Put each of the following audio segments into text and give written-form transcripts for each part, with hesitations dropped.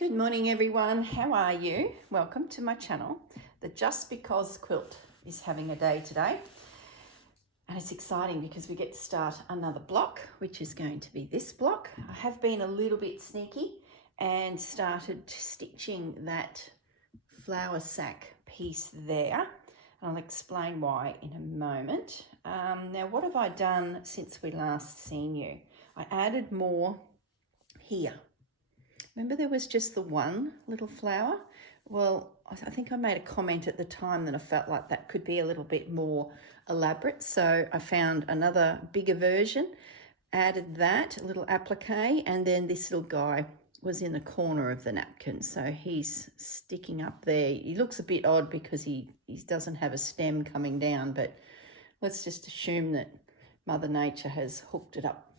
Good morning everyone, how are you? Welcome to my channel. The Just Because quilt is having a day today and it's exciting because we get to start another block, which is going to be this block. I have been a little bit sneaky and started stitching that flower sack piece there. I'll explain why in a moment. Now what have I done since we last seen you? I added more here. Remember there was just the one little flower? Well, I think I made a comment at the time that I felt like that could be a little bit more elaborate. So I found another bigger version, added that, a little applique, and then this little guy was in the corner of the napkin. So he's sticking up there. He looks a bit odd because he doesn't have a stem coming down, but let's just assume that Mother Nature has hooked it up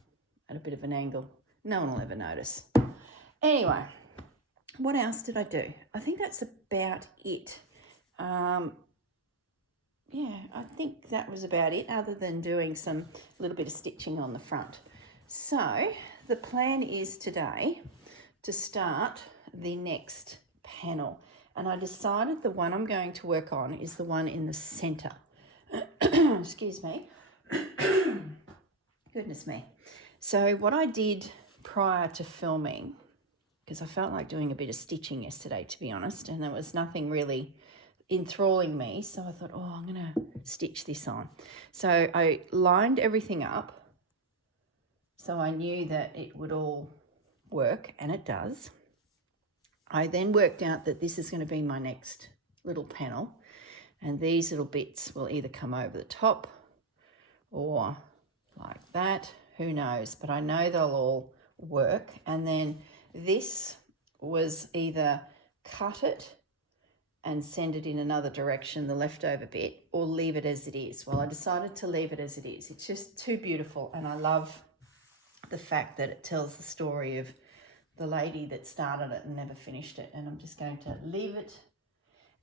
at a bit of an angle. No one will ever notice. Anyway, what else did I do? I think that's about it. Yeah, I think that was about it, other than doing a little bit of stitching on the front. So the plan is today to start the next panel. And I decided the one I'm going to work on is the one in the center. Excuse me. Goodness me. So what I did prior to filming, because I felt like doing a bit of stitching yesterday, to be honest, and there was nothing really enthralling me. So I thought, oh, I'm going to stitch this on. So I lined everything up so I knew that it would all work, and it does. I then worked out that this is going to be my next little panel, and these little bits will either come over the top or like that. Who knows? But I know they'll all work. And then this was either cut it and send it in another direction, the leftover bit, or leave it as it is. Well, I decided to leave it as it is. It's just too beautiful, and I love the fact that it tells the story of the lady that started it and never finished it. And I'm just going to leave it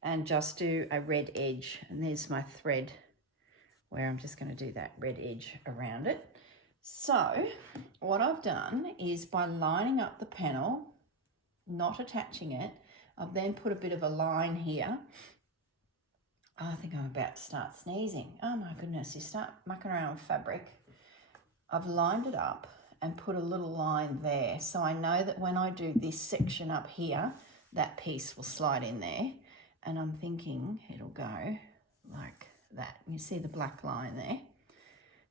and just do a red edge. And there's my thread where I'm just going to do that red edge around it. So what I've done is, by lining up the panel, not attaching it, I've then put a bit of a line here. I think I'm about to start sneezing. Oh my goodness, you start mucking around with fabric. I've lined it up and put a little line there. So I know that when I do this section up here, that piece will slide in there. And I'm thinking it'll go like that. You see the black line there?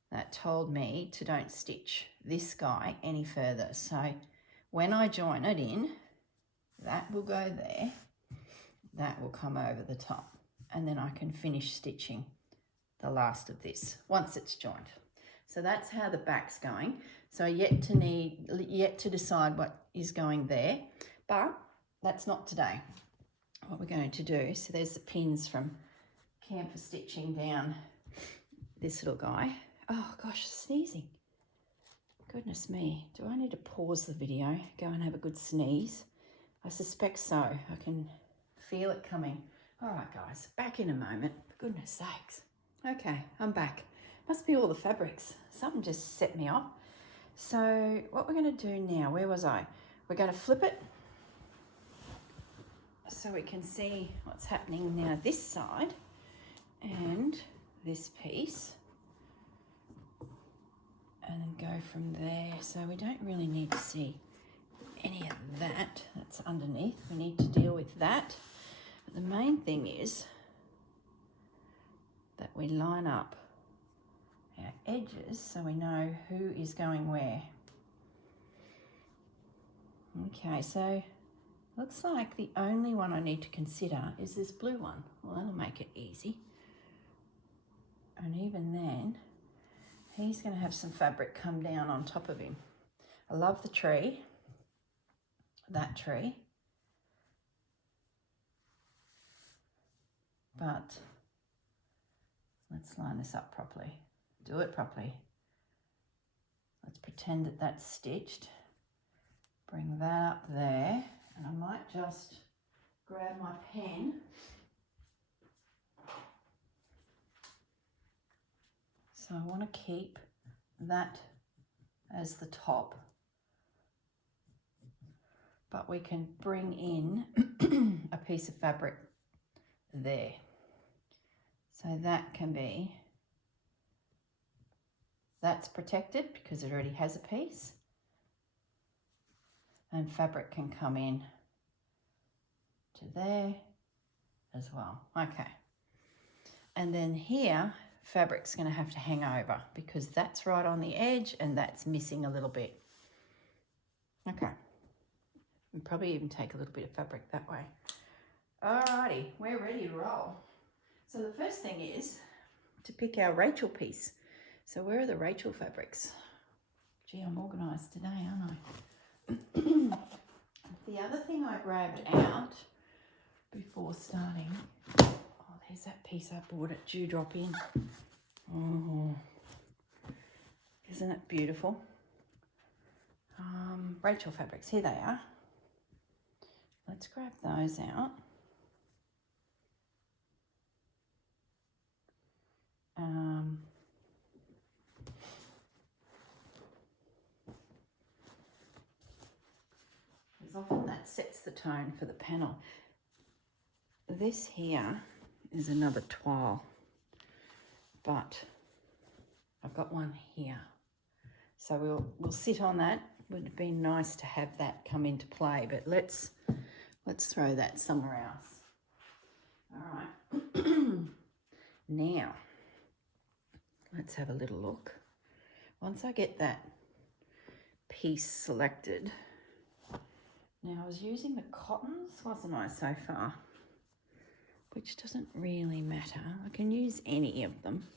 That told me to don't stitch this guy any further. So when I join it in, that will go there, that will come over the top, and then I can finish stitching the last of this once it's joined. So that's how the back's going. So yet to decide what is going there, but that's not today. What we're going to do, so there's the pins from Camphor Stitching down this little guy. Oh gosh, sneezing. Goodness me. Do I need to pause the video, go and have a good sneeze? I suspect so. I can feel it coming. All right, guys, back in a moment. For goodness sakes. Okay, I'm back. Must be all the fabrics. Something just set me off. So what we're going to do now, where was I? We're going to flip it so we can see what's happening now this side and this piece. And then go from there. So we don't really need to see any of that that's underneath. We need to deal with that. But the main thing is that we line up our edges so we know who is going where. Okay, so looks like the only one I need to consider is this blue one. Well, that'll make it easy. And even then, he's going to have some fabric come down on top of him. I love the tree, that tree, but let's line this up properly. Do it properly. Let's pretend that that's stitched. Bring that up there, and I might just grab my pen. So I want to keep that as the top. but we can bring in a piece of fabric there. So that can be, that's protected because it already has a piece, and fabric can come in to there as well. Okay, and then here fabric's going to have to hang over because that's right on the edge and that's missing a little bit. Okay, and probably even take a little bit of fabric that way. Alrighty, we're ready to roll. So the first thing is to pick our Rachel piece. So where are the Rachel fabrics? Gee, I'm organised today, aren't I? The other thing I grabbed out before starting, oh, there's that piece I bought at Dewdrop Inn. Oh, isn't it beautiful? Rachel fabrics, here they are. Let's grab those out. Because often that sets the tone for the panel. This here is another toile, but I've got one here. So we'll sit on that. Would have been nice to have that come into play, but let's throw that somewhere else. All right. Now, let's have a little look. Once I get that piece selected, now I was using the cottons, wasn't I, so far? Which doesn't really matter. I can use any of them.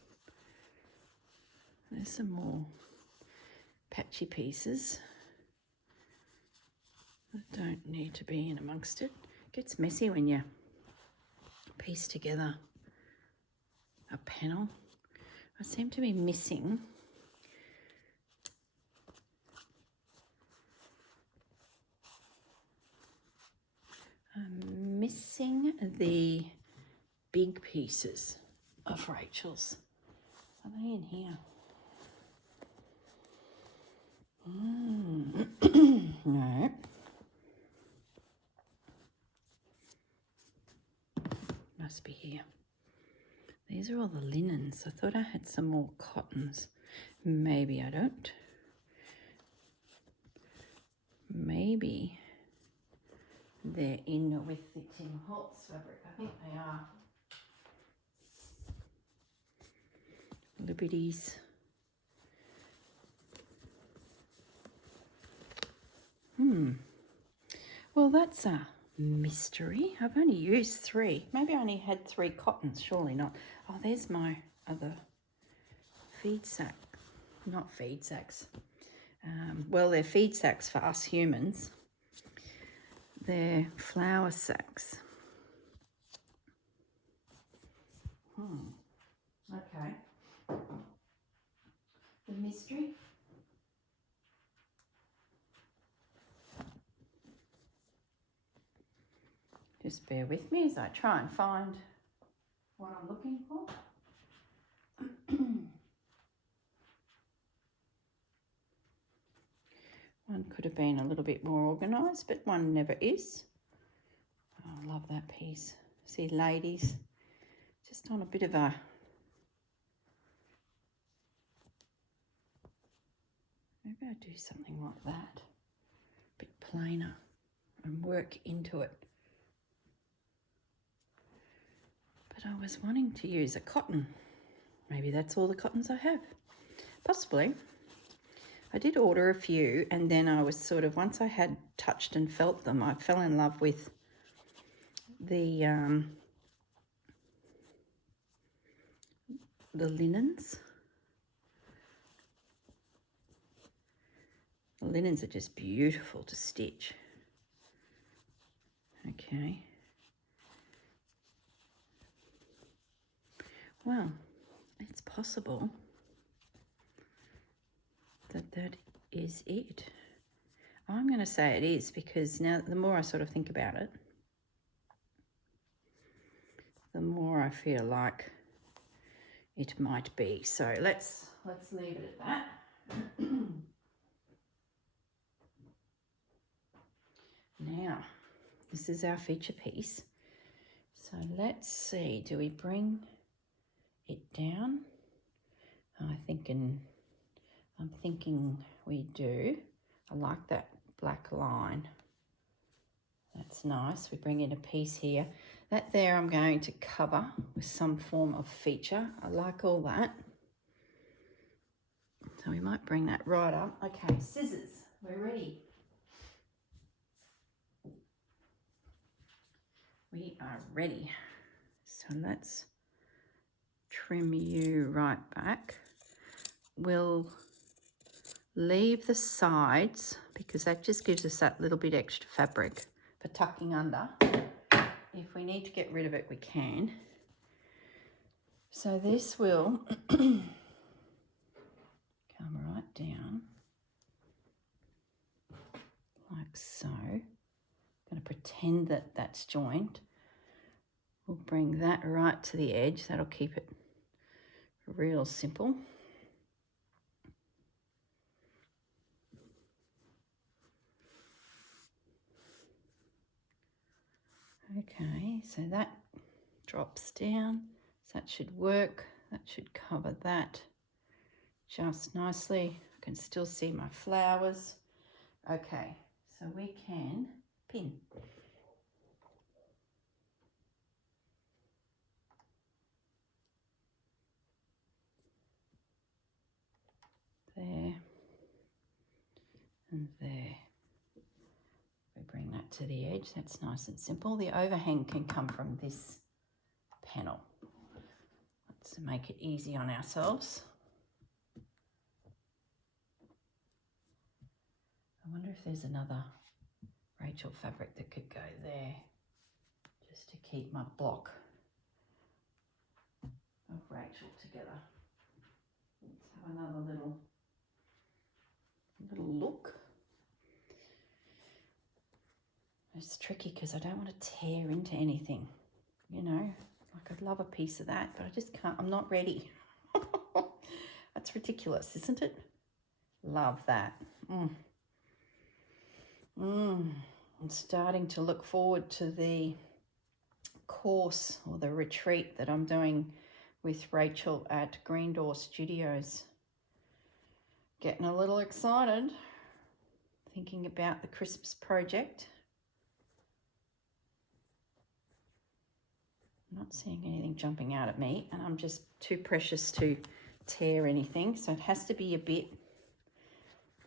There's some more patchy pieces that don't need to be in amongst it. It gets messy when you piece together a panel. I seem to be missing the big pieces of Rachel's. Are they in here? No. Must be here. These are all the linens. I thought I had some more cottons. Maybe I don't. Maybe they're in with the Tim Holtz fabric. I think they are. Liberties. Well, that's a mystery. I've only used 3. Maybe I only had 3 cottons, surely not. Oh, there's my other feed sack. Not feed sacks. Well, they're feed sacks for us humans. They're flour sacks. Okay. The mystery. Just bear with me as I try and find what I'm looking for. One could have been a little bit more organised, but one never is. Oh, I love that piece. See, ladies, just on a bit of a maybe I do something like that, a bit plainer, and work into it. But I was wanting to use a cotton. Maybe that's all the cottons I have. Possibly. I did order a few, and then I was sort of, once I had touched and felt them, I fell in love with the linens. The linens are just beautiful to stitch. Okay. Well, it's possible that is it. I'm going to say it is, because now the more I sort of think about it, the more I feel like it might be. So let's leave it at that. Now, this is our feature piece. So let's see, do we bring it down? I'm thinking we do. I like that black line. That's nice. We bring in a piece here. That there I'm going to cover with some form of feature. I like all that. So we might bring that right up. Okay, scissors, we're ready. We are ready. So let's trim you right back. We'll leave the sides because that just gives us that little bit extra fabric for tucking under. If we need to get rid of it, we can. So this will come right down like so. I'm going to pretend that that's joined. We'll bring that right to the edge. That'll keep it real simple. Okay, so that drops down. So that should work. That should cover that just nicely. I can still see my flowers. Okay, so we can pin. There and there. We bring that to the edge. That's nice and simple. The overhang can come from this panel. Let's make it easy on ourselves. I wonder if there's another Rachel fabric that could go there just to keep my block of Rachel together. Let's have another little look. It's tricky because I don't want to tear into anything, you know, like I'd love a piece of that, but I just can't, I'm not ready. That's ridiculous, isn't it? Love that. I'm starting to look forward to the course or the retreat that I'm doing with Rachel at Green Door Studios. Getting a little excited, thinking about the Christmas project. I'm not seeing anything jumping out at me, and I'm just too precious to tear anything, so it has to be a bit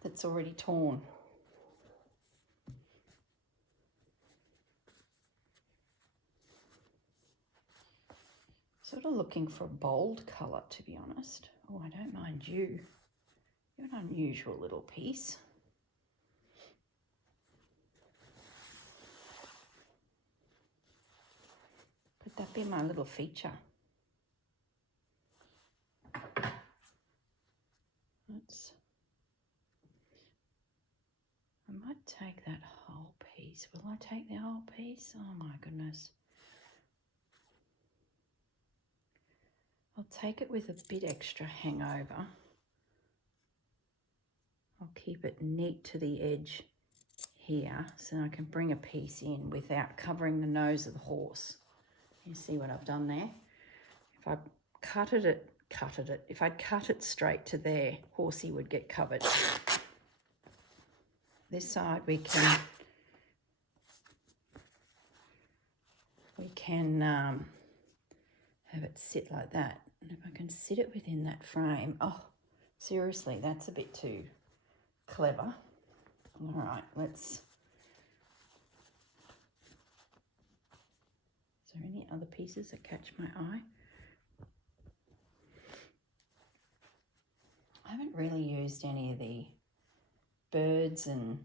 that's already torn. Sort of looking for a bold colour, to be honest. Oh, I don't mind you. You're an unusual little piece. Could that be my little feature? I might take that whole piece. Will I take the whole piece? Oh my goodness. I'll take it with a bit extra hangover. I'll keep it neat to the edge here so I can bring a piece in without covering the nose of the horse. You see what I've done there? If I if I'd cut it straight to there, horsey would get covered. This side we can have it sit like that. And if I can sit it within that frame, oh, seriously, that's a bit too clever. All right, is there any other pieces that catch my eye? I haven't really used any of the birds, and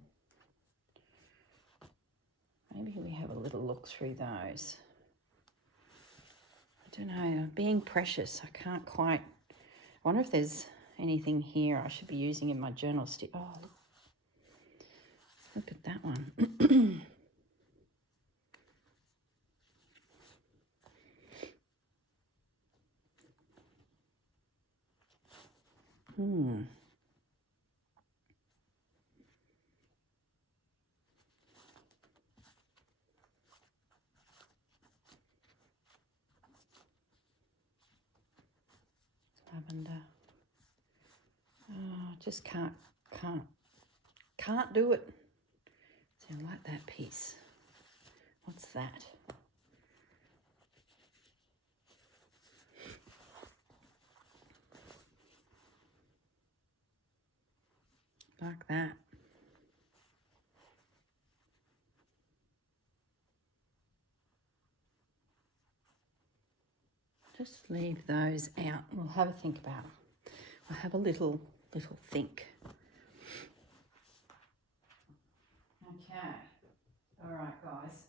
maybe we have a little look through those. I don't know, being precious, I can't quite. I wonder if there's anything here I should be using in my journal stick. Oh, look at that one. lavender. Oh, just can't do it. See, I like that piece. What's that? Like that. Just leave those out. We'll have a think about them. We'll have a little think. Okay. All right, guys.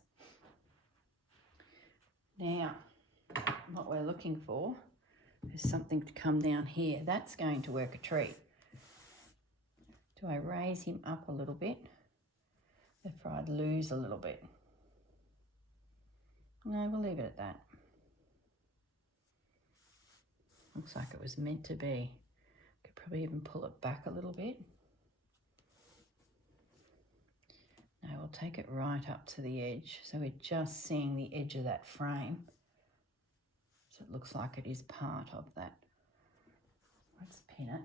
Now, what we're looking for is something to come down here. That's going to work a treat. Do I raise him up a little bit? If I'd lose a little bit. No, we'll leave it at that. Looks like it was meant to be. Could probably even pull it back a little bit. Now we'll take it right up to the edge. So we're just seeing the edge of that frame. So it looks like it is part of that. Let's pin it.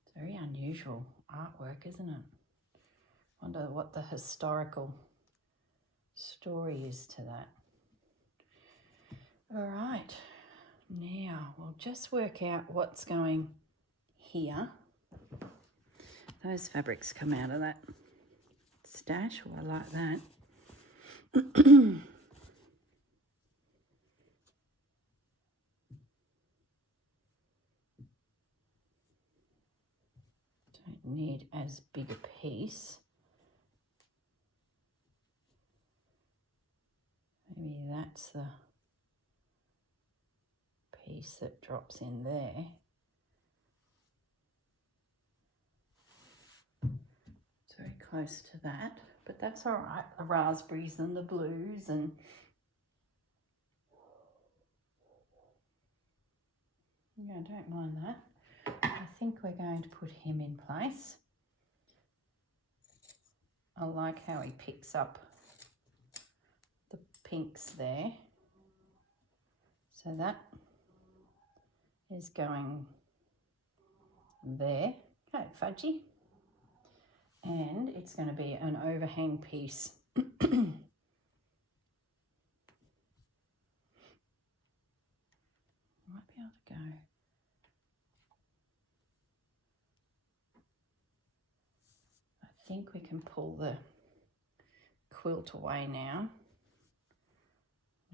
It's very unusual artwork, isn't it? Wonder what the historical story is to that. All right, now we'll just work out what's going here. Those fabrics come out of that stash. Oh, I like that. Don't need as big a piece. Maybe that's the piece that drops in there. It's very close to that, but that's all right. The raspberries and the blues and yeah, I don't mind that. I think we're going to put him in place. I like how he picks up the pinks there. So that is going there. Okay, fudgy. And it's going to be an overhang piece. Might be able to go. I think we can pull the quilt away now.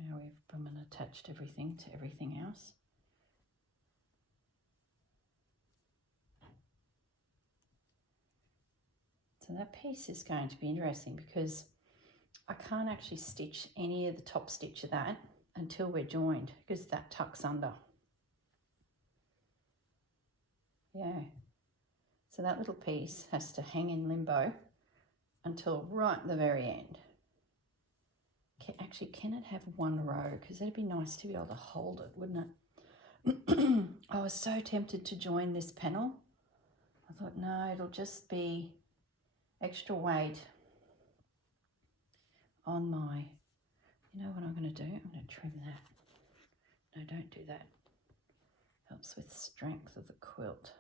Now we've come and attached everything to everything else. So that piece is going to be interesting because I can't actually stitch any of the top stitch of that until we're joined because that tucks under. Yeah. So that little piece has to hang in limbo until right at the very end. Actually, can it have one row? Because that'd be nice to be able to hold it, wouldn't it? I was so tempted to join this panel. I thought, no, it'll just be extra weight on my, you know what I'm going to do? I'm going to trim that. No, don't do that. Helps with strength of the quilt.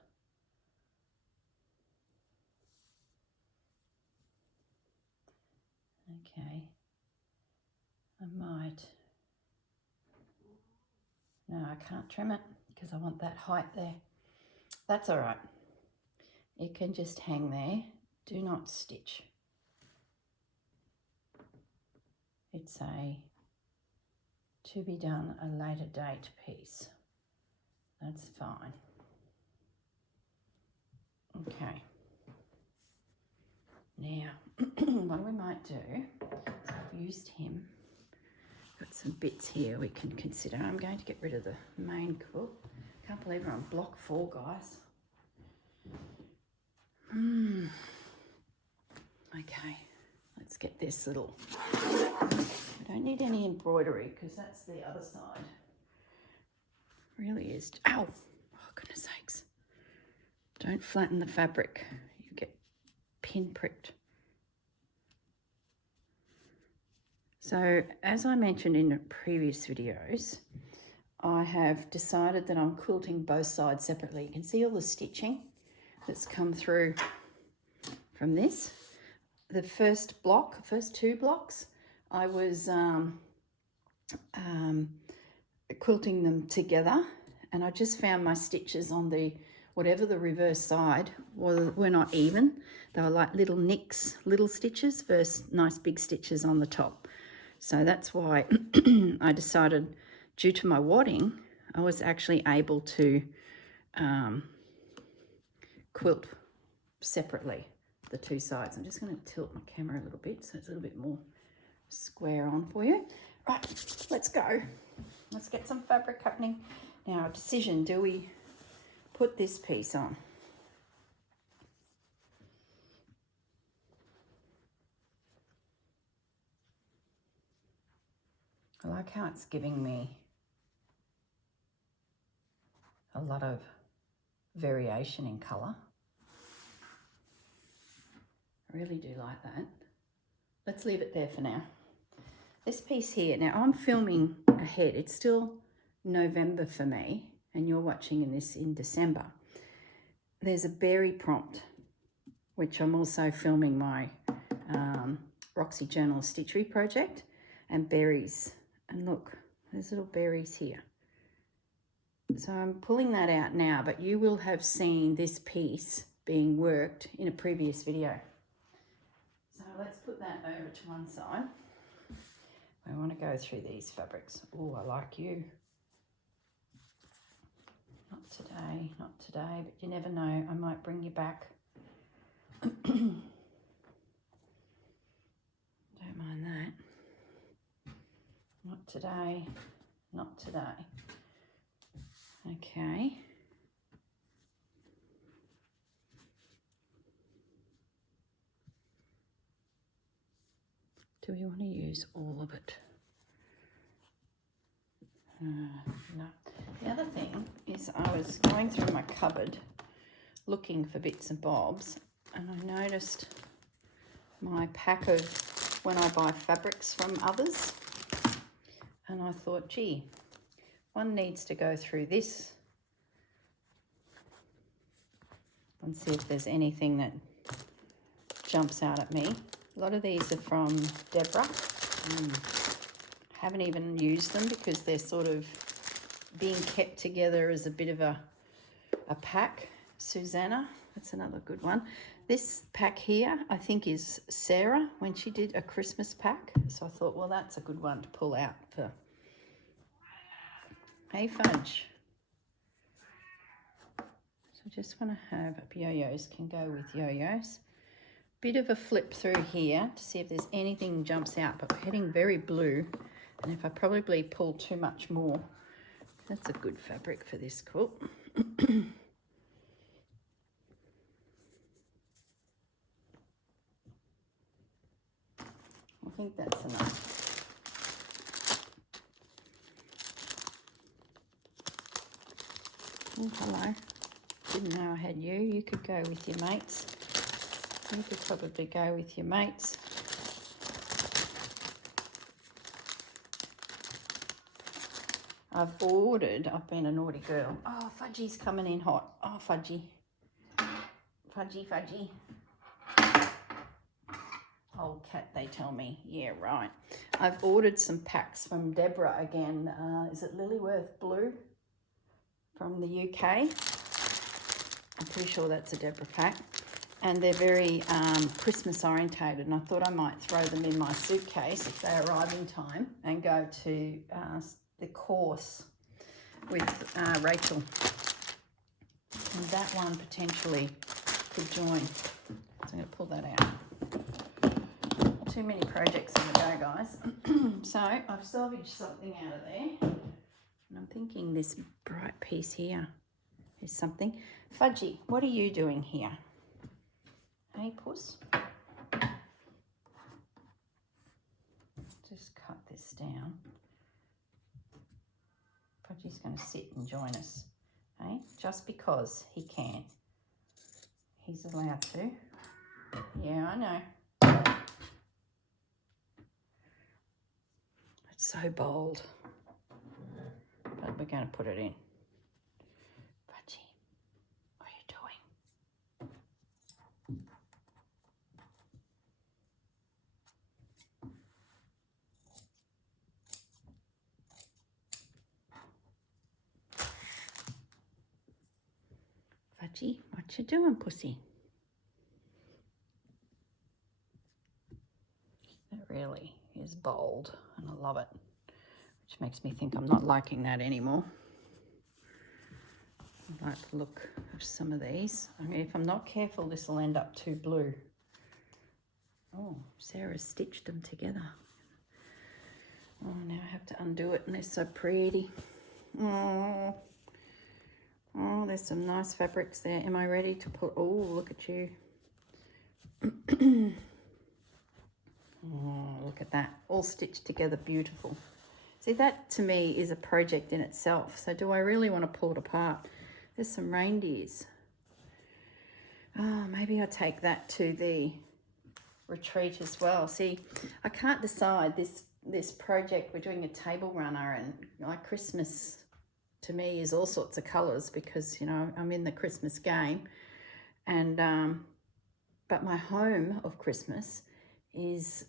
Okay. I might. No, I can't trim it because I want that height there. That's all right. It can just hang there. Do not stitch. It's a to be done a later date piece. That's fine. Okay. Now, what we might do, so I've used him. Got some bits here we can consider. I'm going to get rid of the main quilt. Can't believe we're on block 4, guys. Okay, let's get this little. We don't need any embroidery because that's the other side. Really is. Ow! Oh, goodness sakes. Don't flatten the fabric. You get pin pricked. So as I mentioned in the previous videos, I have decided that I'm quilting both sides separately. You can see all the stitching that's come through from this. The first two blocks, I was quilting them together, and I just found my stitches on the whatever the reverse side were not even. They were like little nicks, little stitches versus nice big stitches on the top. So that's why I decided, due to my wadding, I was actually able to quilt separately the two sides. I'm just going to tilt my camera a little bit so it's a little bit more square on for you. Right, let's go. Let's get some fabric happening. Now, a decision, do we put this piece on? I like how it's giving me a lot of variation in colour. I really do like that. Let's leave it there for now. This piece here, now I'm filming ahead. It's still November for me, and you're watching this in December. There's a berry prompt, which I'm also filming my Roxy Journal Stitchery project, and berries. And look, there's little berries here. So I'm pulling that out now, but you will have seen this piece being worked in a previous video. So let's put that over to one side. I want to go through these fabrics. Oh, I like you. Not today, but you never know. I might bring you back. Don't mind that. Not today, not today. Okay. Do we want to use all of it? No. The other thing is I was going through my cupboard looking for bits and bobs, and I noticed my pack of when I buy fabrics from others, and I thought, gee, one needs to go through this and see if there's anything that jumps out at me. A lot of these are from Deborah. Haven't even used them because they're sort of being kept together as a bit of a pack. Susanna, that's another good one. This pack here, I think, is Sarah when she did a Christmas pack. So I thought, well, that's a good one to pull out for. Hey, Fudge. So I just want to have yo-yos, can go with yo-yos. Bit of a flip through here to see if there's anything jumps out, but we're heading very blue, and if I probably pull too much more, that's a good fabric for this quilt. I think that's enough. Oh, hello. Didn't know I had you. You could go with your mates. You could probably go with your mates. I've been a naughty girl. Oh, Fudgy's coming in hot. Oh, Fudgy. Fudgy. Old cat, they tell me. Yeah, right. I've ordered some packs from Deborah again. Is it Lilyworth Blue from the UK? I'm pretty sure that's a Deborah pack. And they're very Christmas orientated, and I thought I might throw them in my suitcase if they arrive in time and go to the course with Rachel. And that one potentially could join. So I'm going to pull that out. Too many projects on the go, guys. So I've salvaged something out of there. And I'm thinking this bright piece here is something. Fudgy, what are you doing here? Hey, puss. Just cut this down. Fudgy's going to sit and join us. Hey, just because he can. He's allowed to. Yeah, I know. so bold. But we're going to put it in. Fudgy, what are you doing? Fudgy, what you doing, pussy? It really is bold, and I love it, which makes me think I'm not liking that anymore. I like the look of some of these. I mean, if I'm not careful, this will end up too blue. Oh, Sarah stitched them together. Oh, now I have to undo it, and they're so pretty. Oh, there's some nice fabrics there. Am I ready to put? Oh, look at you. Oh, look at that, all stitched together, beautiful. See, that to me is a project in itself. So do I really want to pull it apart? There's some reindeers. Oh, maybe I'll take that to the retreat as well. See, I can't decide this project. We're doing a table runner, and like Christmas to me is all sorts of colours because, you know, I'm in the Christmas game. And but my home of Christmas is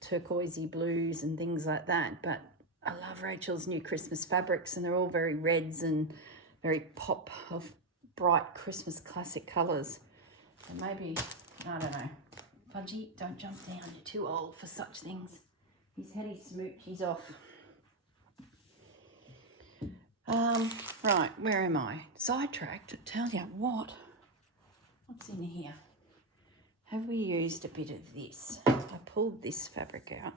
turquoisey blues and things like that. But I love Rachel's new Christmas fabrics, and they're all very reds and very pop of bright Christmas classic colours. And maybe, I don't know. Fudgy, don't jump down. You're too old for such things. He's had his smooch. He's off. Right, where am I? Sidetracked. Tell you what. What's in here? Have we used a bit of this? I pulled this fabric out.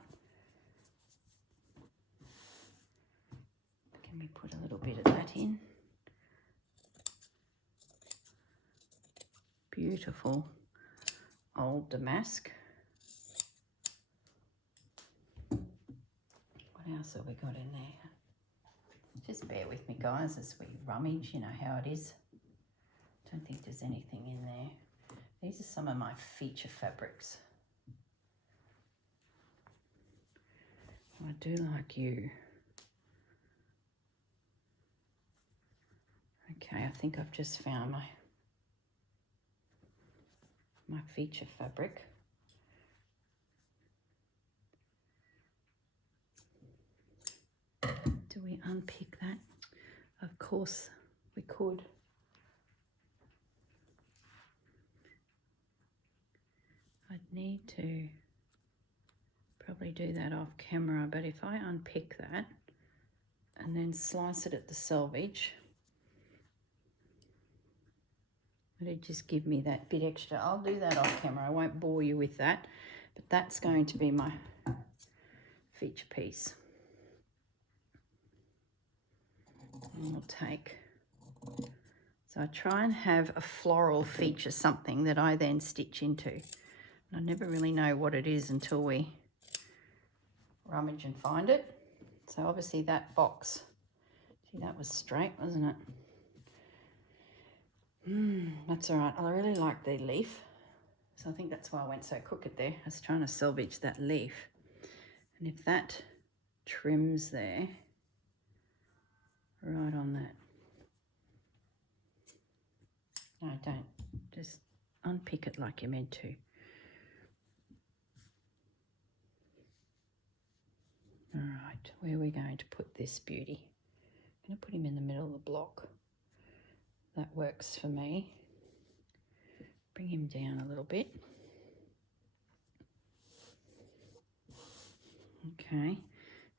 Can we put a little bit of that in? Beautiful old damask. What else have we got in there? Just bear with me, guys, as we rummage. You know how it is. Don't think there's anything in there. These are some of my feature fabrics. I do like you. Okay, I think I've just found my feature fabric. Do we unpick that? Of course we could. I'd need to probably do that off camera, but if I unpick that and then slice it at the selvage, it'd just give me that bit extra. I'll do that off camera. I won't bore you with that, but that's going to be my feature piece. And we'll take, so I try and have a floral feature, something that I then stitch into. I never really know what it is until we rummage and find it. So obviously that box, see, that was straight, wasn't it? That's all right. I really like the leaf. So I think that's why I went so crooked there. I was trying to salvage that leaf. And if that trims there, right on that. No, don't. Just unpick it like you're meant to. All right, where are we going to put this beauty? I'm going to put him in the middle of the block. That works for me. Bring him down a little bit. Okay,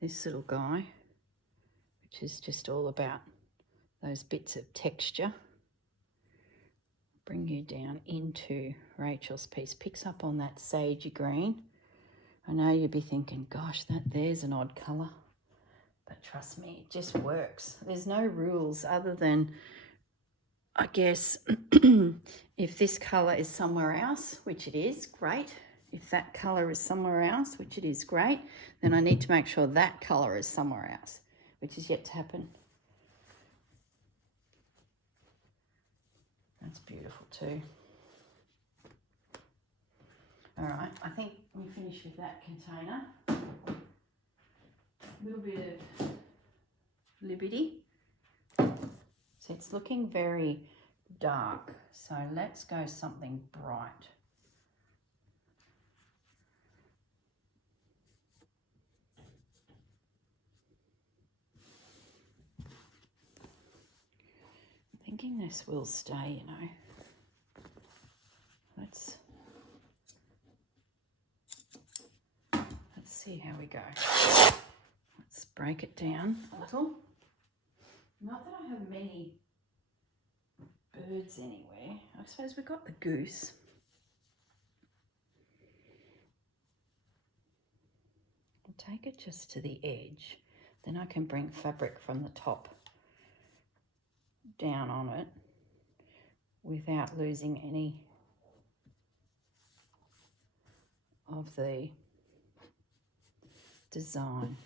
this little guy, which is just all about those bits of texture. Bring you down into Rachel's piece. Picks up on that sagey green. I know you'd be thinking, gosh, there's an odd colour. But trust me, it just works. There's no rules other than, I guess, if this colour is somewhere else, which it is, great. If that colour is somewhere else, which it is, great, then I need to make sure that colour is somewhere else, which is yet to happen. That's beautiful too. All right, I think we finished with that container. a little bit of Liberty. So it's looking very dark. So let's go something bright. I'm thinking this will stay, you know. Let's see how we go. Let's break it down a little. Not that I have many birds anywhere. I suppose we've got the goose. I'll take it just to the edge. Then I can bring fabric from the top down on it without losing any of the design.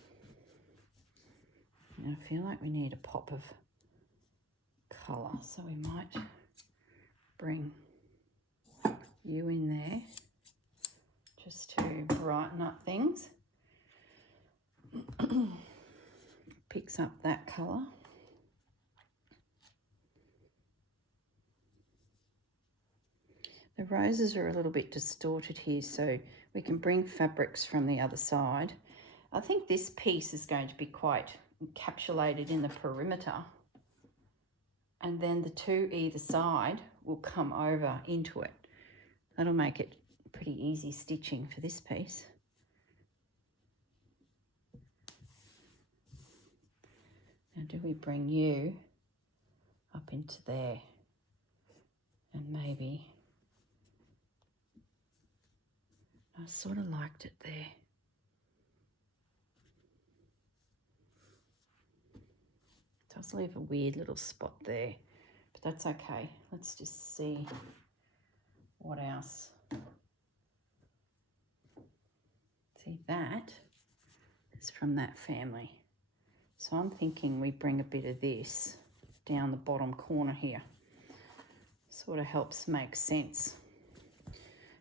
And I feel like we need a pop of colour, so we might bring you in there just to brighten up things. Picks up that colour. The roses are a little bit distorted here, so we can bring fabrics from the other side. I think this piece is going to be quite encapsulated in the perimeter, and then the two either side will come over into it. That'll make it pretty easy stitching for this piece. Now do we bring you up into there and maybe, I sort of liked it there. It does leave a weird little spot there, but that's okay. Let's just see what else. See, that is from that family. So I'm thinking we bring a bit of this down the bottom corner here. Sort of helps make sense.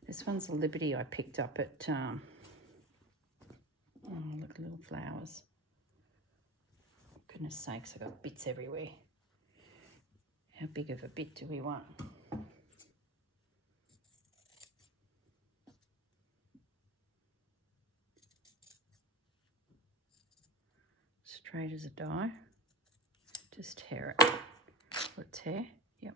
This one's a Liberty I picked up at, oh, look at little flowers. Goodness sakes, I've got bits everywhere. How big of a bit do we want? Straight as a die. Just tear it. Or tear, yep.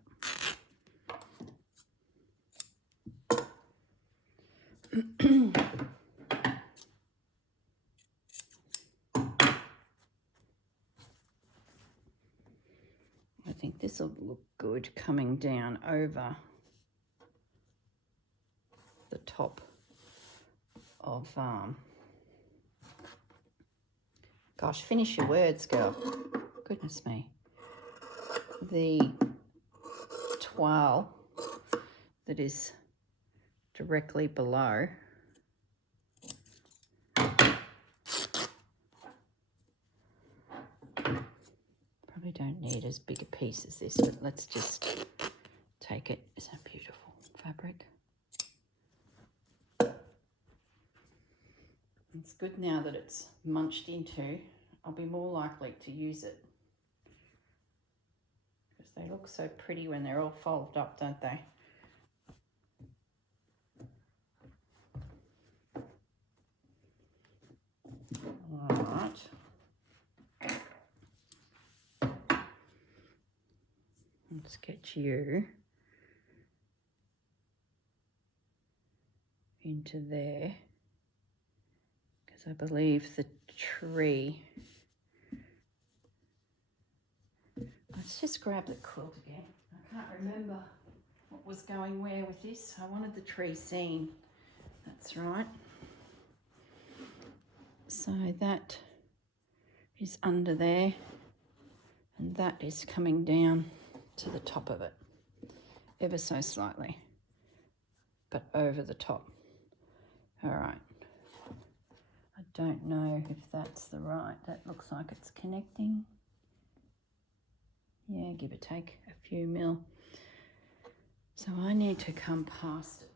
I think this will look good coming down over the top of, gosh, finish your words, girl. Goodness me. The toile that is directly below. Probably don't need as big a piece as this, but let's just take it. Isn't that beautiful fabric? It's good now that it's munched into. I'll be more likely to use it because they look so pretty when they're all folded up, don't they? All right. Let's get you into there, because I believe the tree. Let's just grab the quilt again. I can't remember what was going where with this. I wanted the tree seen. That's right. So that is under there, and that is coming down to the top of it, ever so slightly, but over the top. All right. I don't know if that's the right. That looks like it's connecting. Yeah, give or take a few mil. So I need to come past it.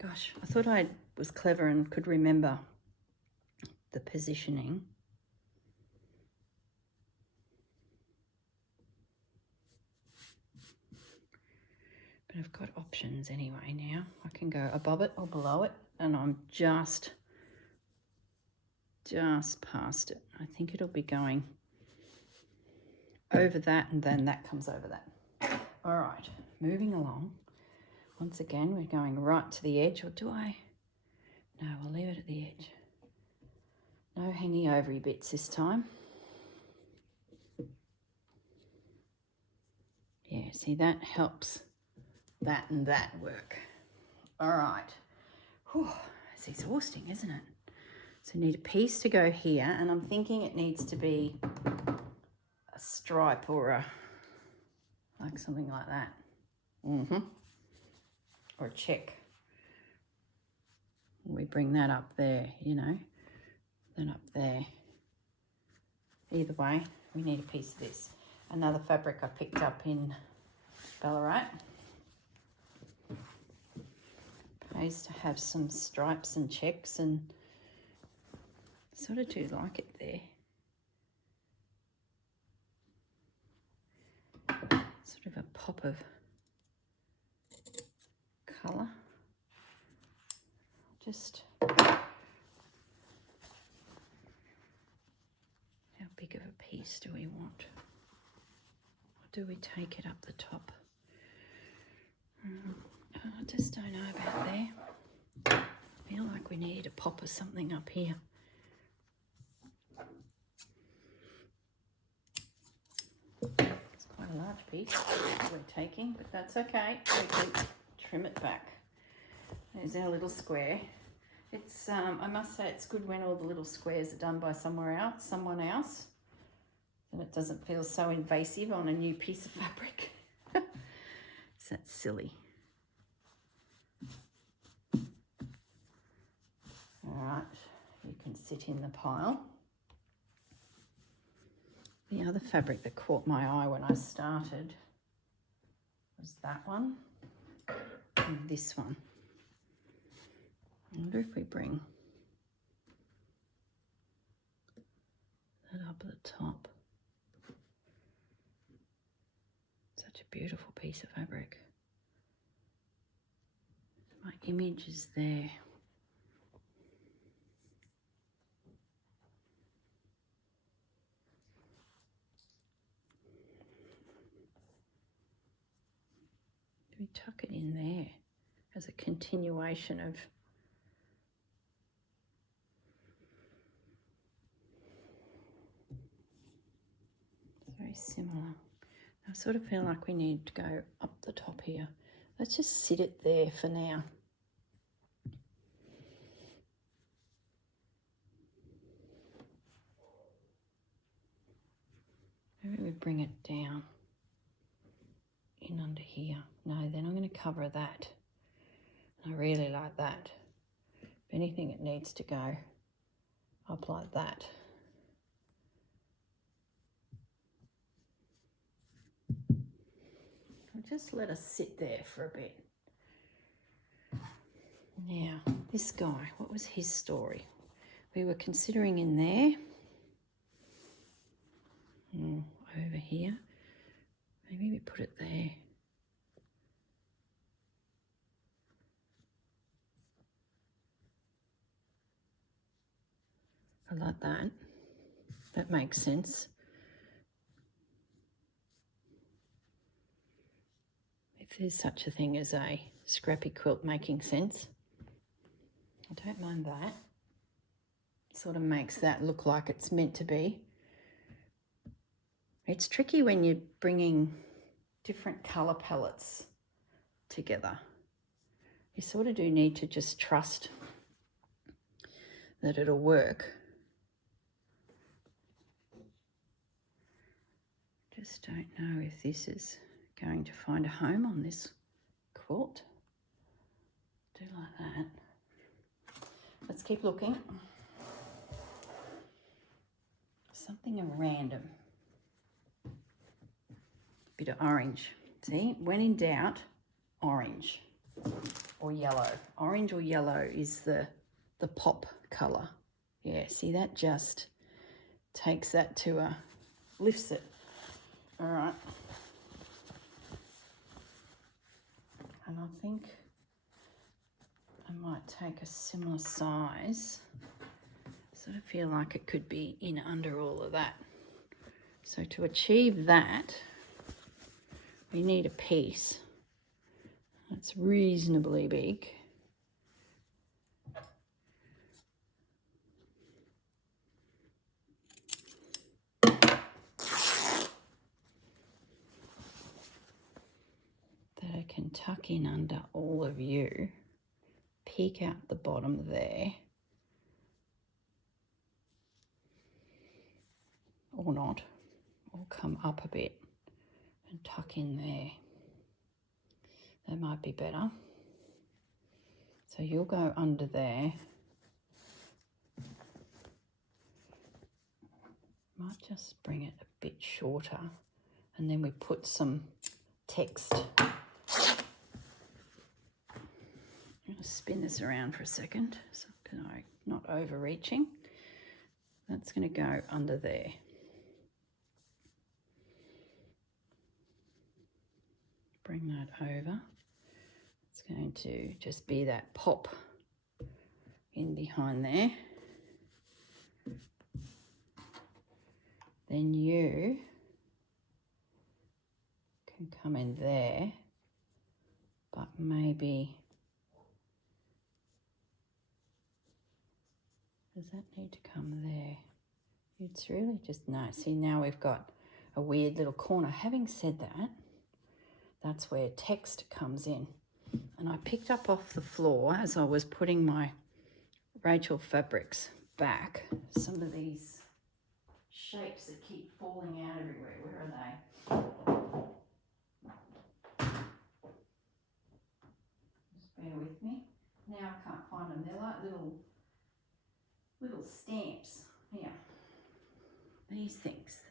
Gosh, I thought I was clever and could remember the positioning. I've got options anyway now. I can go above it or below it, and I'm just past it. I think it'll be going over that, and then that comes over that. All right, moving along. Once again, we're going right to the edge, or do I? No, I'll leave it at the edge. No hanging over bits this time. Yeah, see, that helps that and that work. All right. Whew, it's exhausting, isn't it? So you need a piece to go here, and I'm thinking it needs to be a stripe or like something like that. Or a check. We bring that up there, you know, then up there. Either way, we need a piece of this. Another fabric I picked up in Ballarat. Pays to have some stripes and checks, and sort of do like it there. Sort of a pop of colour. Just how big of a piece do we want? Or do we take it up the top? I just don't know about there. I feel like we need a pop of something up here. It's quite a large piece we're taking, but that's okay. We can trim it back. There's our little square. It's I must say it's good when all the little squares are done by someone else, and it doesn't feel so invasive on a new piece of fabric. So that's silly. All right, you can sit in the pile. The other fabric that caught my eye when I started was that one and this one. I wonder if we bring that up at the top. Such a beautiful piece of fabric. My image is there. Do we tuck it in there as a continuation of very similar? I sort of feel like we need to go up the top here. Let's just sit it there for now. Maybe we bring it down in under here. No, then I'm going to cover that. I really like that. If anything, it needs to go up like that. I'll just let us sit there for a bit. Now, this guy, what was his story? We were considering in there. Over here. Maybe we put it there. I like that. That makes sense. If there's such a thing as a scrappy quilt making sense, I don't mind that. Sort of makes that look like it's meant to be. It's tricky when you're bringing different colour palettes together. You sort of do need to just trust that it'll work. Just don't know if this is going to find a home on this quilt. Do like that. Let's keep looking. Something at random. Bit of orange. See, when in doubt, orange or yellow. Orange or yellow is the pop colour. Yeah, see, that just takes that to a, lifts it. All right. and I think I might take a similar size. So I feel like it could be in under all of that. So to achieve that, we need a piece that's reasonably big. That I can tuck in under all of you, peek out the bottom there, or not, or come up a bit and tuck in there. That might be better. So you'll go under there. Might just bring it a bit shorter, and then we put some text. I'm going to spin this around for a second so I'm not overreaching. That's going to go under there. Bring that over. It's going to just be that pop in behind there. Then you can come in there, but maybe, does that need to come there? It's really just, no, see now we've got a weird little corner. Having said that, that's where text comes in. And I picked up off the floor as I was putting my Rachel fabrics back, some of these shapes that keep falling out everywhere. Where are they? Just bear with me. Now I can't find them. They're like little stamps. Here. These things.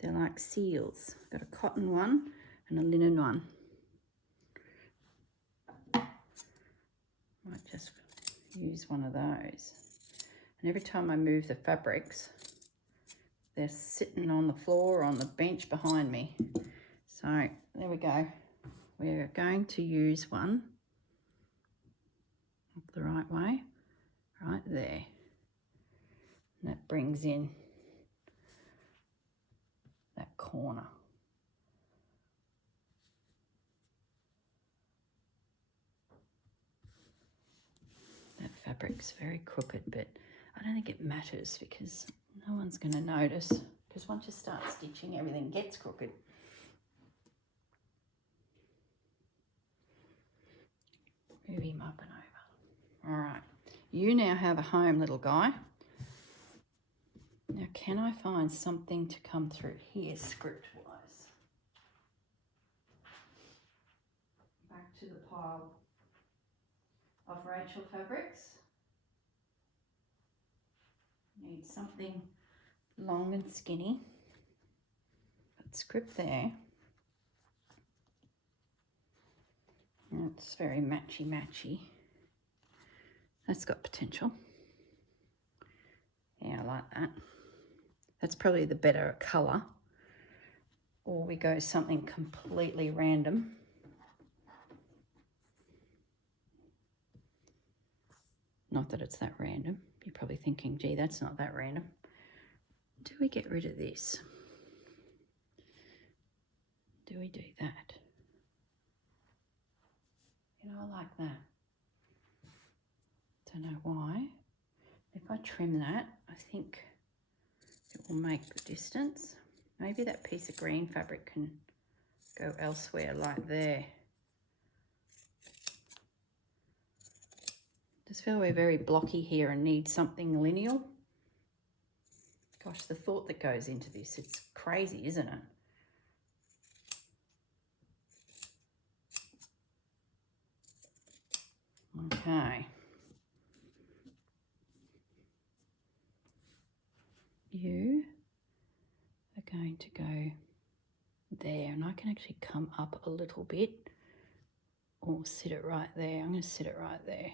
They're like seals. I've got a cotton one and a linen one. Might just use one of those. And every time I move the fabrics, they're sitting on the floor or on the bench behind me. So there we go. We're going to use one the right way, right there. And that brings in that corner. That fabric's very crooked, but I don't think it matters because no one's going to notice, because once you start stitching, everything gets crooked. Move him up and over. All right, you now have a home, little guy. Now, can I find something to come through here script-wise? Back to the pile of Rachel fabrics. Need something long and skinny. Got script there. It's very matchy. That's got potential. Yeah, I like that. That's probably the better colour. Or we go something completely random. Not that it's that random. You're probably thinking, gee, that's not that random. Do we get rid of this? Do we do that? You know, I like that. Don't know why. If I trim that, I think it will make the distance. Maybe that piece of green fabric can go elsewhere, like there. Just feel we're very blocky here and need something lineal. Gosh, the thought that goes into this, it's crazy, isn't it? Okay. You are going to go there, and I can actually come up a little bit or sit it right there. I'm going to sit it right there.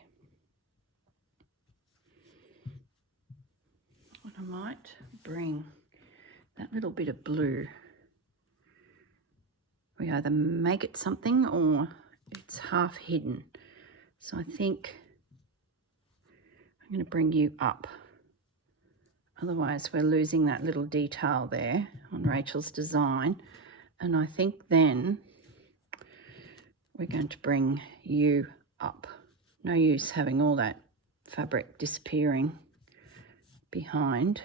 And I might bring that little bit of blue. We either make it something or it's half hidden. So I think I'm going to bring you up. Otherwise we're losing that little detail there on Rachel's design. And I think then we're going to bring you up. No use having all that fabric disappearing behind.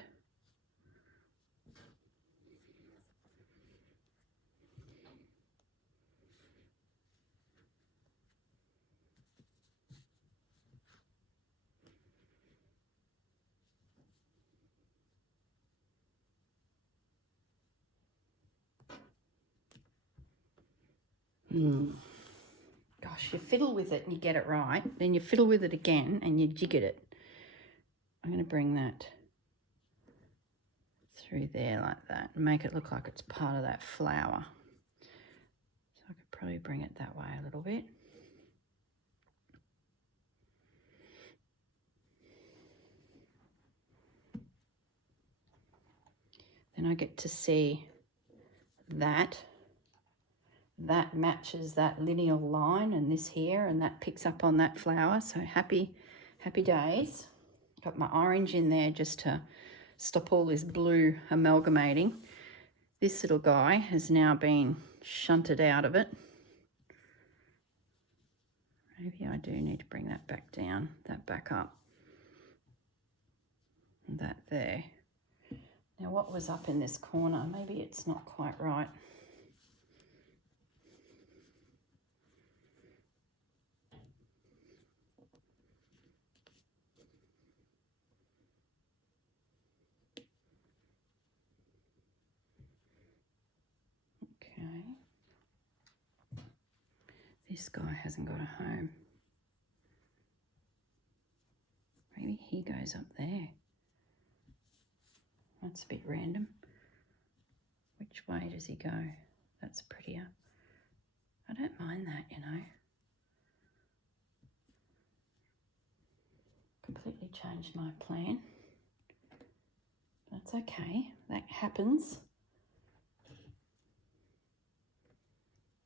Gosh, you fiddle with it and you get it right. Then you fiddle with it again and you jig it. I'm going to bring that through there like that and make it look like it's part of that flower. So I could probably bring it that way a little bit. Then I get to see that matches that lineal line and this here, and that picks up on that flower. So happy days. Got my orange in there just to stop all this blue amalgamating. This little guy has now been shunted out of it. Maybe I do need to bring that back down, that back up, and that there. Now what was up in this corner? Maybe it's not quite right. Okay. This guy hasn't got a home. Maybe he goes up there. That's a bit random. Which way does he go? That's prettier. I don't mind that, you know. Completely changed my plan. That's okay. That happens.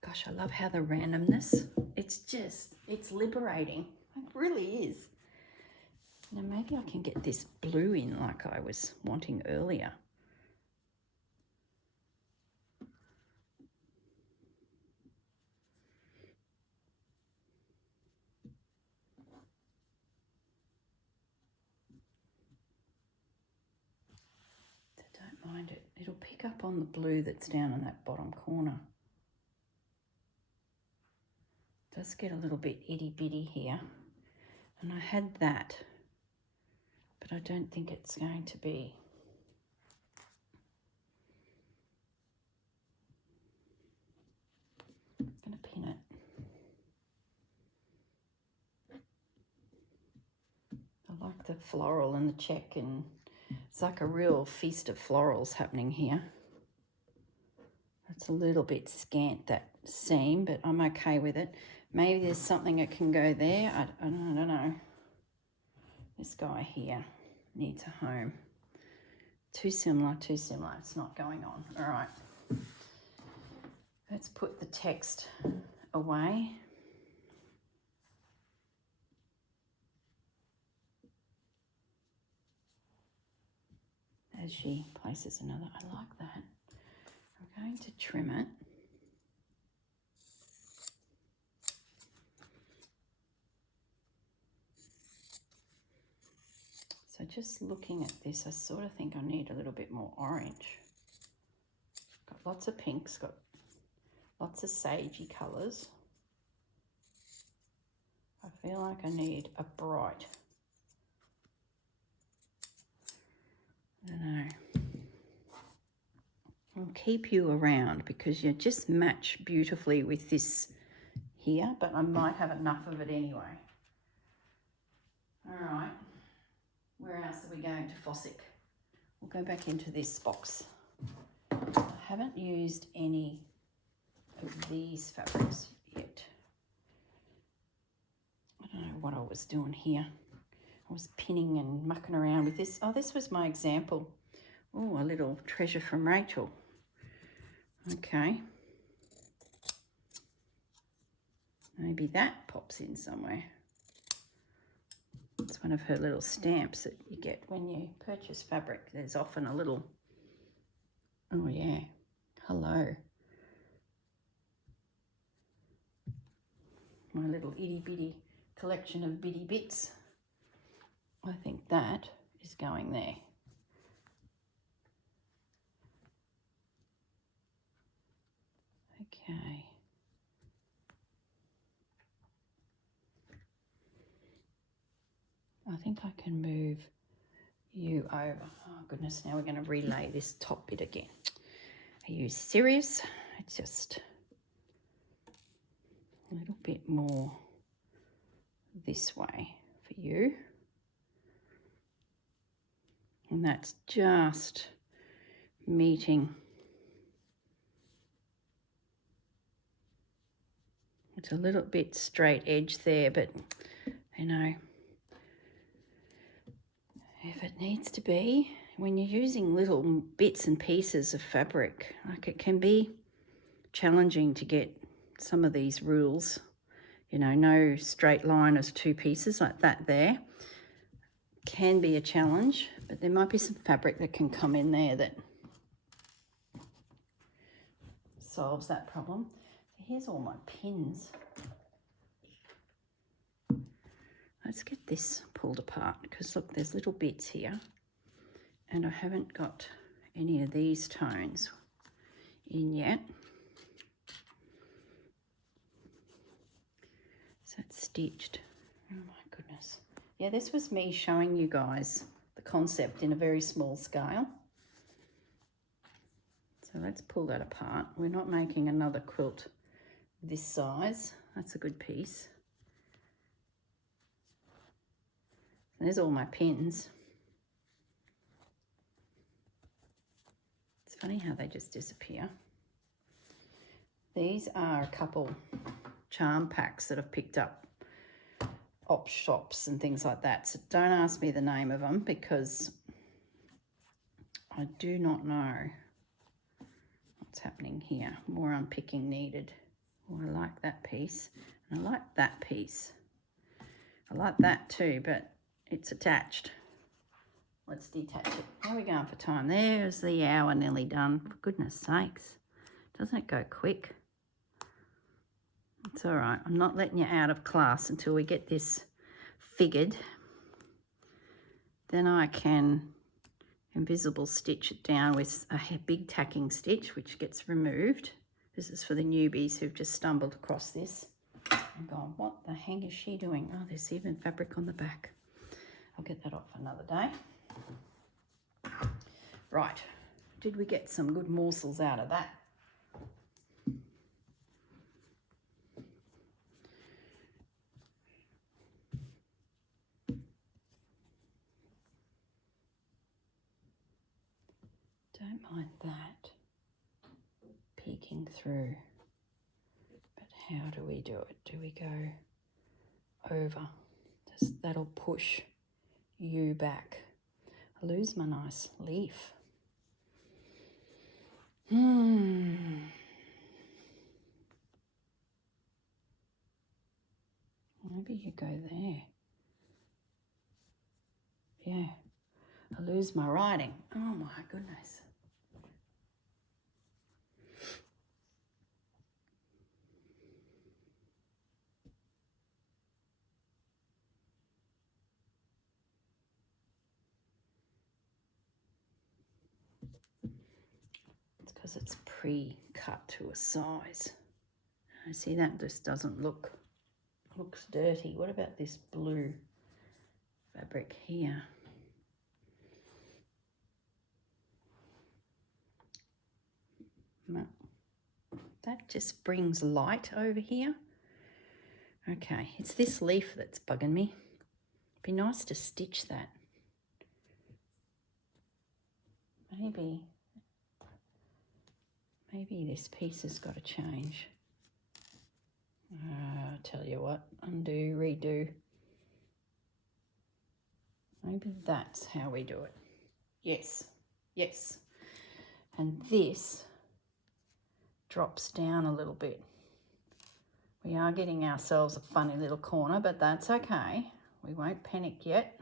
Gosh, I love how the randomness, it's liberating. It really is. Now maybe I can get this blue in like I was wanting earlier. I don't mind it. It'll pick up on the blue that's down in that bottom corner. It does get a little bit itty bitty here. And I had that, but I don't think it's going to be. I'm going to pin it. I like the floral and the check, and it's like a real feast of florals happening here. It's a little bit scant, that seam, but I'm okay with it. Maybe there's something that can go there. I don't know. This guy here needs a home. Too similar. It's not going on. All right. Let's put the text away. As she places another, I like that. I'm going to trim it. So just looking at this, I sort of think I need a little bit more orange. Got lots of pinks, got lots of sagey colours. I feel like I need a bright. I don't know. I'll keep you around because you just match beautifully with this here, but I might have enough of it anyway. All right. Where else are we going to Fossick? We'll go back into this box. I haven't used any of these fabrics yet. I don't know what I was doing here. I was pinning and mucking around with this. Oh, this was my example. Oh, a little treasure from Rachel. Okay. Maybe that pops in somewhere. It's one of her little stamps that you get when you purchase fabric. There's often a little, oh yeah, hello. My little itty bitty collection of bitty bits. I think that is going there. Okay. I think I can move you over. Oh goodness, now we're going to relay this top bit again. Are you serious? It's just a little bit more this way for you. And that's just meeting. It's a little bit straight edge there, but you know, if it needs to be, when you're using little bits and pieces of fabric, like it can be challenging to get some of these rules, you know, no straight line as two pieces like that there can be a challenge, but there might be some fabric that can come in there that solves that problem. So here's all my pins. Let's get this pulled apart because look, there's little bits here and I haven't got any of these tones in yet. So it's stitched. Oh my goodness. Yeah, this was me showing you guys the concept in a very small scale. So let's pull that apart. We're not making another quilt this size. That's a good piece. There's all my pins. It's funny how they just disappear. These are a couple charm packs that I've picked up, op shops and things like that. So don't ask me the name of them because I do not know what's happening here. More unpicking needed. Oh, I like that piece. And I like that piece. I like that too, but it's attached. Let's detach it. How are we going for time? There's the hour nearly done. For goodness sakes. Doesn't it go quick? It's all right. I'm not letting you out of class until we get this figured. Then I can invisible stitch it down with a big tacking stitch, which gets removed. This is for the newbies who've just stumbled across this and gone, what the hang is she doing? Oh, there's even fabric on the back. I'll get that off another day. Right, did we get some good morsels out of that? Don't mind that peeking through, but how do we do it? Do we go over? That'll push you back. I lose my nice leaf. Maybe you go there. Yeah, I lose my writing. Oh my goodness. It's because it's pre-cut to a size. I see that just doesn't looks dirty. What about this blue fabric here? No, that just brings light over here. Okay, it's this leaf that's bugging me. It'd be nice to stitch that. Maybe this piece has got to change. I'll tell you what, undo, redo. Maybe that's how we do it. Yes, yes. And this drops down a little bit. We are getting ourselves a funny little corner, but that's okay. We won't panic yet.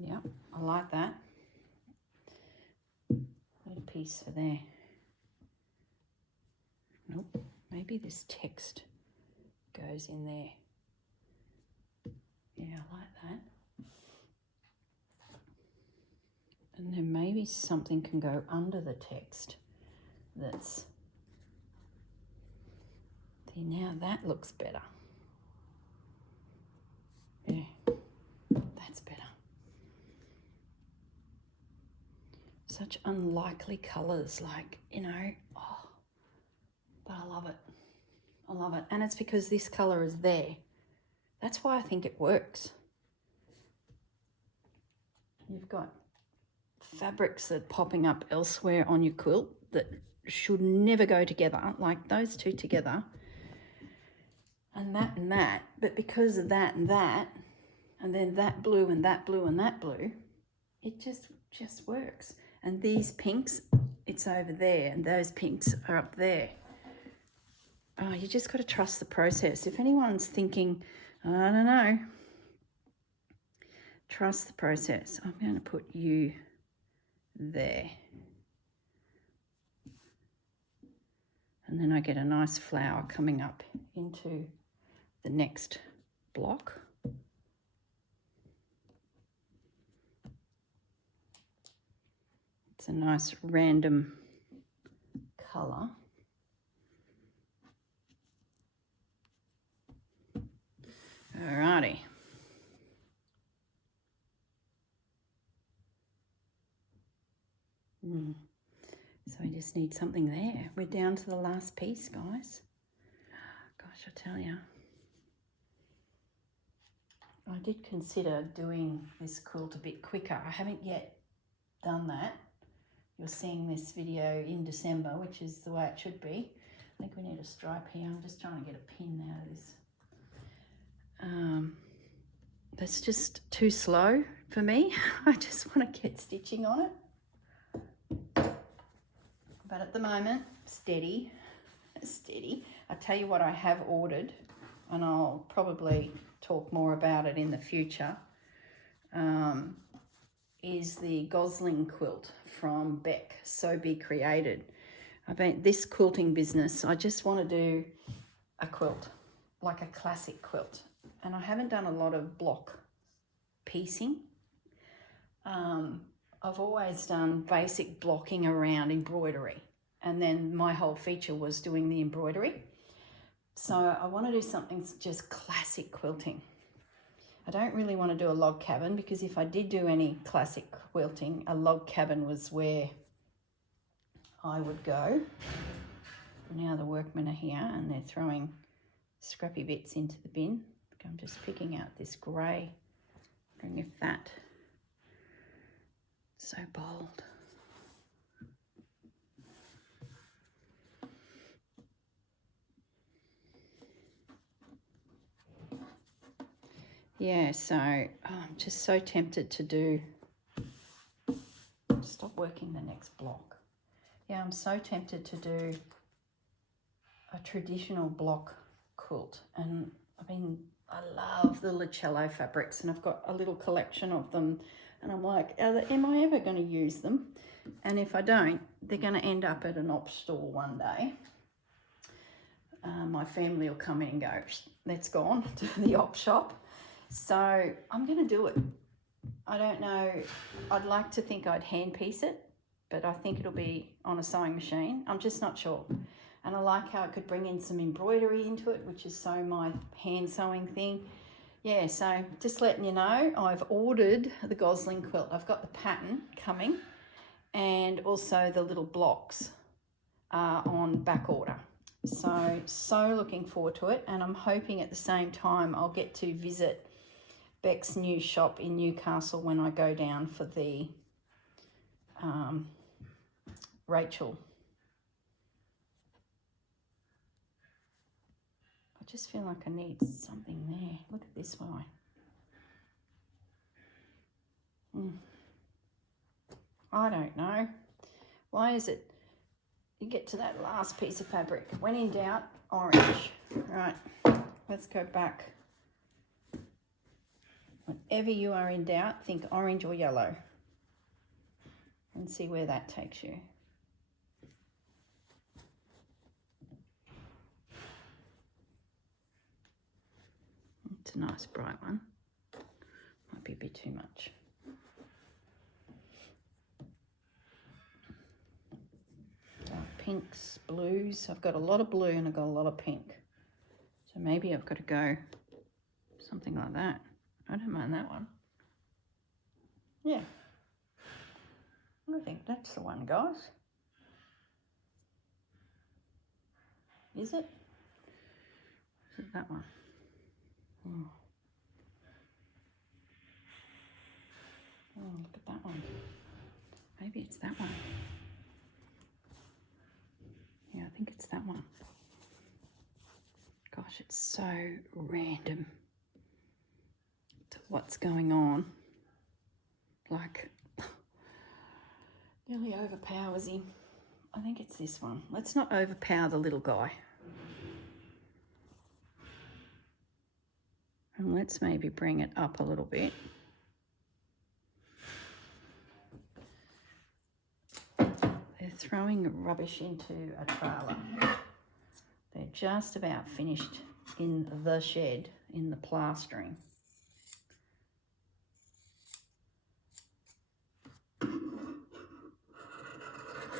Yeah, I like that. Little piece for there. Nope, maybe this text goes in there. Yeah, I like that. And then maybe something can go under the text that's... See, now that looks better. Yeah, that's better. Such unlikely colours, like, you know, oh, but I love it. I love it. And it's because this colour is there. That's why I think it works. You've got fabrics that are popping up elsewhere on your quilt that should never go together, like those two together, and that, but because of that and that, and then that blue and that blue and that blue, it just works. And these pinks, it's over there, and those pinks are up there. Oh, you just got to trust the process. If anyone's thinking, I don't know, trust the process. I'm going to put you there. And then I get a nice flower coming up into the next block. It's a nice random colour. Alrighty. So we just need something there. We're down to the last piece, guys. Gosh, I tell you. I did consider doing this quilt a bit quicker. I haven't yet done that. You're seeing this video in December, which is the way it should be. I think we need a stripe here. I'm just trying to get a pin out of this. That's just too slow for me. I just want to get stitching on it. But at the moment, steady. I tell you what I have ordered, and I'll probably talk more about it in the future, is the Gosling quilt from Beck, So Be Created. This quilting business, I just want to do a quilt, like a classic quilt. And I haven't done a lot of block piecing. I've always done basic blocking around embroidery, and then my whole feature was doing the embroidery. So I want to do something just classic quilting. I don't really want to do a log cabin, because if I did do any classic quilting, a log cabin was where I would go. Now the workmen are here and they're throwing scrappy bits into the bin. I'm just picking out this grey, wondering if that, so bold. Yeah, so I'm just so tempted to do, stop working the next block. Yeah, I'm so tempted to do a traditional block quilt, and I love the Licello fabrics, and I've got a little collection of them, and I'm like, am I ever going to use them? And if I don't, they're going to end up at an op store one day. My family will come in and go, let's go on to the op shop. So I'm going to do it. I don't know, I'd like to think I'd hand piece it, but I think it'll be on a sewing machine. I'm just not sure. And I like how it could bring in some embroidery into it, which is so my hand sewing thing. Yeah, so just letting you know, I've ordered the Gosling quilt. I've got the pattern coming, and also the little blocks are on back order. So looking forward to it, and I'm hoping at the same time I'll get to visit Beck's new shop in Newcastle when I go down for the Rachel. I just feel like I need something there. Look at this one. I don't know. Why is it you get to that last piece of fabric? When in doubt, orange. Right, let's go back. Whenever you are in doubt, think orange or yellow and see where that takes you. It's a nice bright one. Might be a bit too much. Pinks, blues. I've got a lot of blue and I've got a lot of pink. So maybe I've got to go something like that. I don't mind that one. Yeah. I think that's the one, guys. Is it? Is it that one? Oh, look at that one. Maybe it's that one. Yeah, I think it's that one. Gosh, it's so random to what's going on. Like, nearly overpowers him. I think it's this one. Let's not overpower the little guy. And let's maybe bring it up a little bit. They're throwing rubbish into a trailer. They're just about finished in the shed, in the plastering.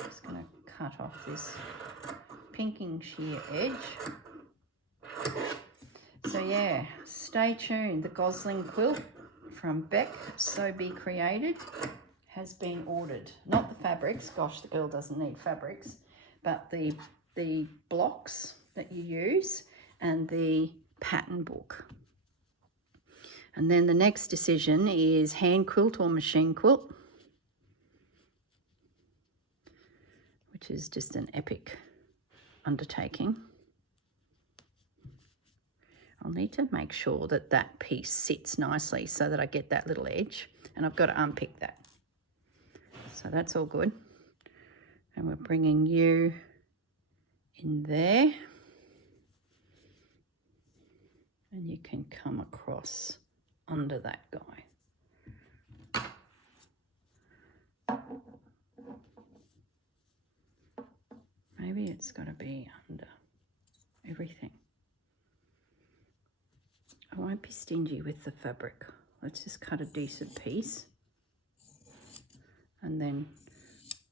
Just going to cut off this pinking sheer edge. So yeah, stay tuned. The Gosling quilt from Beck, So Be Created, has been ordered. Not the fabrics, gosh, the girl doesn't need fabrics, but the blocks that you use and the pattern book. And then the next decision is hand quilt or machine quilt, which is just an epic undertaking. I'll need to make sure that that piece sits nicely so that I get that little edge, and I've got to unpick that. So that's all good. And we're bringing you in there. And you can come across under that guy. Maybe it's got to be under everything. I won't be stingy with the fabric. Let's just cut a decent piece. And then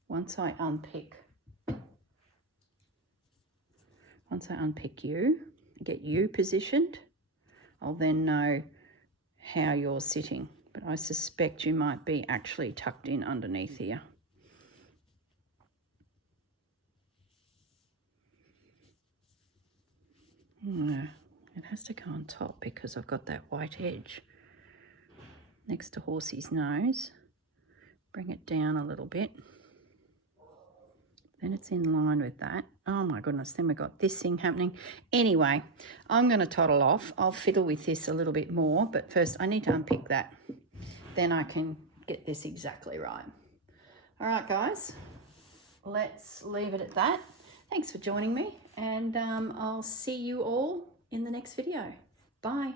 once I unpick you, get you positioned, I'll then know how you're sitting. But I suspect you might be actually tucked in underneath here. No, it has to go on top because I've got that white edge next to Horsey's nose. Bring it down a little bit. Then it's in line with that. Oh my goodness, then we've got this thing happening. Anyway, I'm going to toddle off. I'll fiddle with this a little bit more, but first I need to unpick that. Then I can get this exactly right. All right, guys, let's leave it at that. Thanks for joining me, and I'll see you all in the next video. Bye.